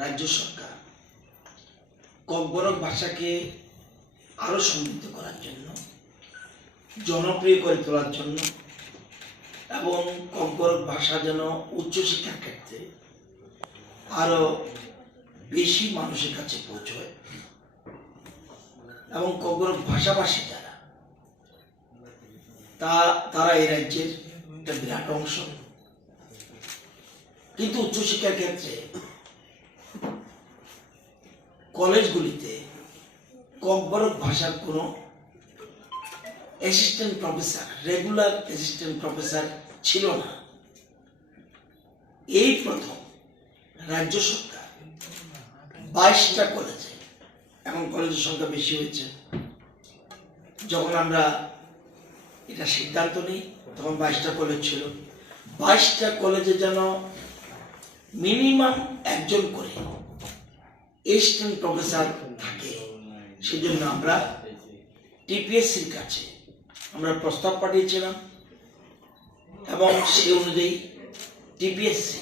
রাজ্য সরকার ককবরক ভাষাকে আরো সমৃদ্ধ করার জন্য, জনপ্রিয় করে তোলার জন্য এবং ককবরক ভাষা যেন উচ্চশিক্ষার ক্ষেত্রে আরো বেশি মানুষের কাছে পৌঁছয় এবং ককবরক ভাষাভাষী যারা তারা এই রাজ্যের একটা বিরাট অংশ। কিন্তু উচ্চশিক্ষার ক্ষেত্রে কলেজগুলিতে ককবরক ভাষার কোনো assistant professor, regular assistant professor ছিল না। এই প্রথম রাজ্য সরকার 22টা কলেজে, এখন কলেজের সংখ্যা বেশি হয়েছে, যখন আমরা এটা সিদ্ধান্ত নিই তখন 22টা কলেজ ছিল। 22টা কলেজে যেন মিনিমাম একজন করে অ্যাসিস্ট্যান্ট প্রফেসর থাকে, সেজন্য আমরা টিপিএসসির কাছে আমরা প্রস্তাব পাঠিয়েছিলাম এবং সেই অনুযায়ী টিপিএসসি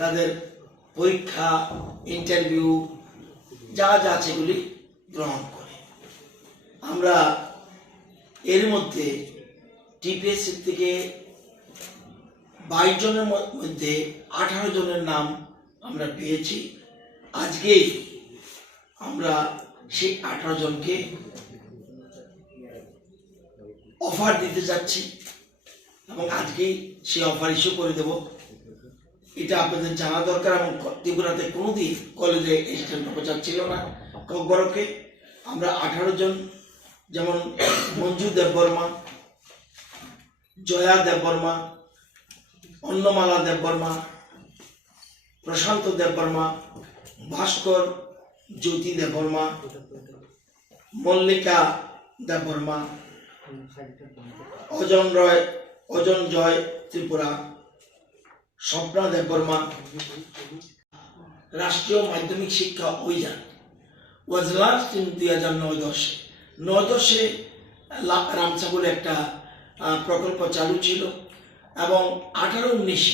তাদের পরীক্ষা, ইন্টারভিউ যা যা আছে এগুলি গ্রহণ করে। আমরা এর মধ্যে টিপিএসসি থেকে 22 জনের মধ্যে 18 জনের নাম আমরা পেয়েছি। আজকেই আমরা সেই 18 জনকে অফার দিতে যাচ্ছি এবং আজকেই সেই অফার ইস্যু করে দেব। এটা আপনাদের জানা দরকার। এবং ত্রিপুরাতে কোনোদিন কলেজে অ্যাসিস্ট্যান্ট প্রফেসর ছিল না। ককবরকে আমরা 18 জন, যেমন মঞ্জু দেববর্মা, জয়া দেববর্মা, অন্নমালা দেববর্মা, প্রশান্ত দেববর্মা, ভাস্কর জ্যোতি দেববর্মা, মল্লিকা দেববর্মা, অজন জয় ত্রিপুরা, স্বপ্না দেববর্মা। রাষ্ট্রীয় মাধ্যমিক শিক্ষা অভিযান ওয়াজ লাস্ট ইন 2009-10 রামসা বলে একটা প্রকল্প চালু ছিল এবং 18-19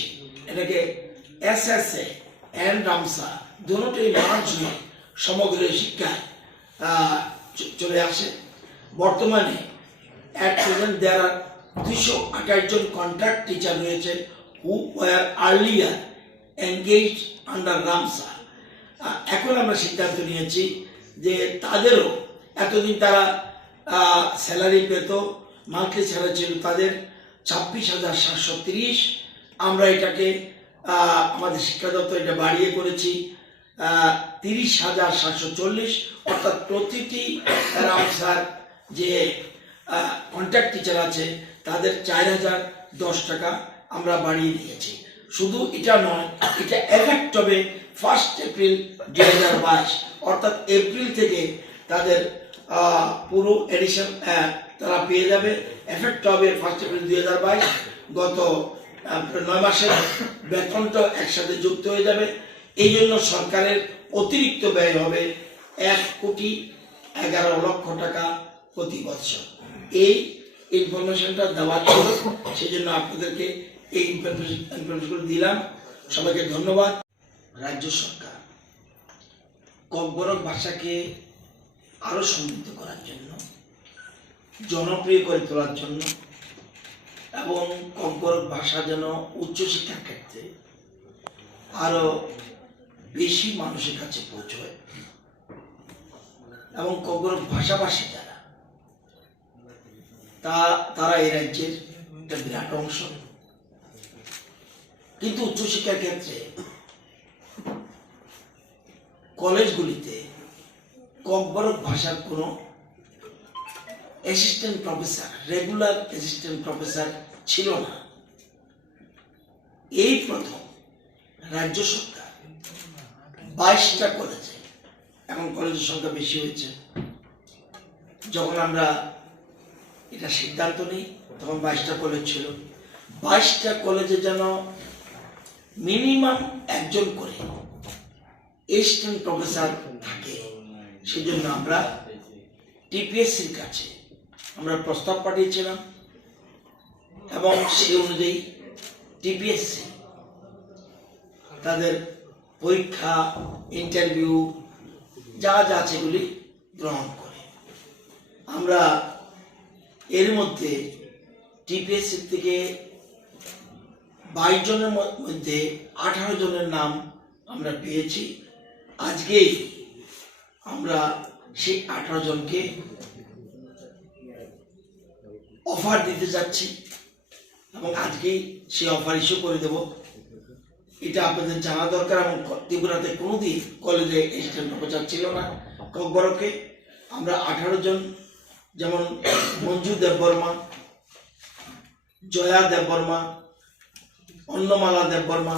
এটাকে এসএসএ এন্ড রামসা দুটোই মার্জ হয়ে সমগ্র শিক্ষায় চলে আসে। বর্তমানে at present there are 228 জন কন্ট্রাক্ট টিচার রয়েছে who were earlier engaged under RAMSA. এখন আমরা সিদ্ধান্ত নিয়েছি যে তাদেরও এতদিন তারা স্যালারি পেত, মান্থলি স্যালারি ছিল তাদের 26,730। আমরা এটাকে আমাদের শিক্ষা দপ্তর এটা বাড়িয়ে করেছি 30,740, অর্থাৎ প্রতিটি রামসার যে কন্ট্রাক্ট টিচার আছে তাদের 4,010 টাকা আমরা বাড়িয়ে দিয়েছি। শুধু এটা নয়, এটা এফেক্ট হবে 1 এপ্রিল 2022, অর্থাৎ এপ্রিল থেকে তাদের পুরো এডিশন তারা পেয়ে যাবে। এফেক্ট হবে 1 এপ্রিল 2022। গত 9 মাসের বেতনটা একসাথে যুক্ত হয়ে যাবে। এই জন্য সরকারের অতিরিক্ত ব্যয় হবে 1,11,00,000 টাকা প্রতি বছর। এই ইনফরমেশনটা দেওয়ার ছিল, সেই জন্য আপনাদেরকে এই ইনফরমেশন দিলাম। সবাইকে ধন্যবাদ। রাজ্য সরকার ককবরক ভাষাকে আরো সমৃদ্ধ করার জন্য, জনপ্রিয় করে তোলার জন্য এবং ককবরক ভাষা যেন উচ্চশিক্ষার ক্ষেত্রে আরো বেশি মানুষের কাছে পৌঁছয় এবং ককবরক ভাষাভাষী যারা তারা এই রাজ্যের একটা বিরাট অংশ। কিন্তু উচ্চশিক্ষার ক্ষেত্রে কলেজগুলিতে ককবরক ভাষার কোনো assistant professor, regular assistant professor ছিল না। এই প্রথম রাজ্য সরকার 22টা কলেজে, এখন কলেজের সংখ্যা বেশি হয়েছে, যখন আমরা এটা সিদ্ধান্ত নিই তখন 22টা কলেজ ছিল। 22টা কলেজে যেন মিনিমাম একজন করে অ্যাসিস্ট্যান্ট প্রফেসর থাকে, সেজন্য আমরা টিপিএসসির কাছে আমরা প্রস্তাব পাঠিয়েছিলাম এবং সেই অনুযায়ী টিপিএসসি তাদের পরীক্ষা, ইন্টারভিউ যা যা আছে এগুলি গ্রহণ করে। আমরা এর মধ্যে টিপিএসসি থেকে 22 জনের মধ্যে 18 জনের নাম আমরা পেয়েছি। আজকেই আমরা সেই 18 জনকে অফার দিতে যাচ্ছি এবং আজকেই সেই অফার ইস্যু করে দেব। এটা আপনাদের জানা দরকার। এবং ত্রিপুরাতে কোনোদিন কলেজে এসিস্ট্যান্ট প্রফেসর ছিল না। ককবরকে আমরা 18 জন, যেমন মঞ্জু দেববর্মা, জয়া দেববর্মা, অন্নমালা দেববর্মা,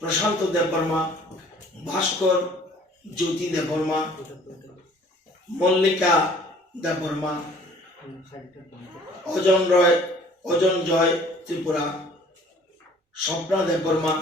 প্রশান্ত দেববর্মা, ভাস্কর জ্যোতি দেববর্মা, মল্লিকা দেববর্মা, অজন জয় ত্রিপুরা, স্বপ্না দেববর্মা,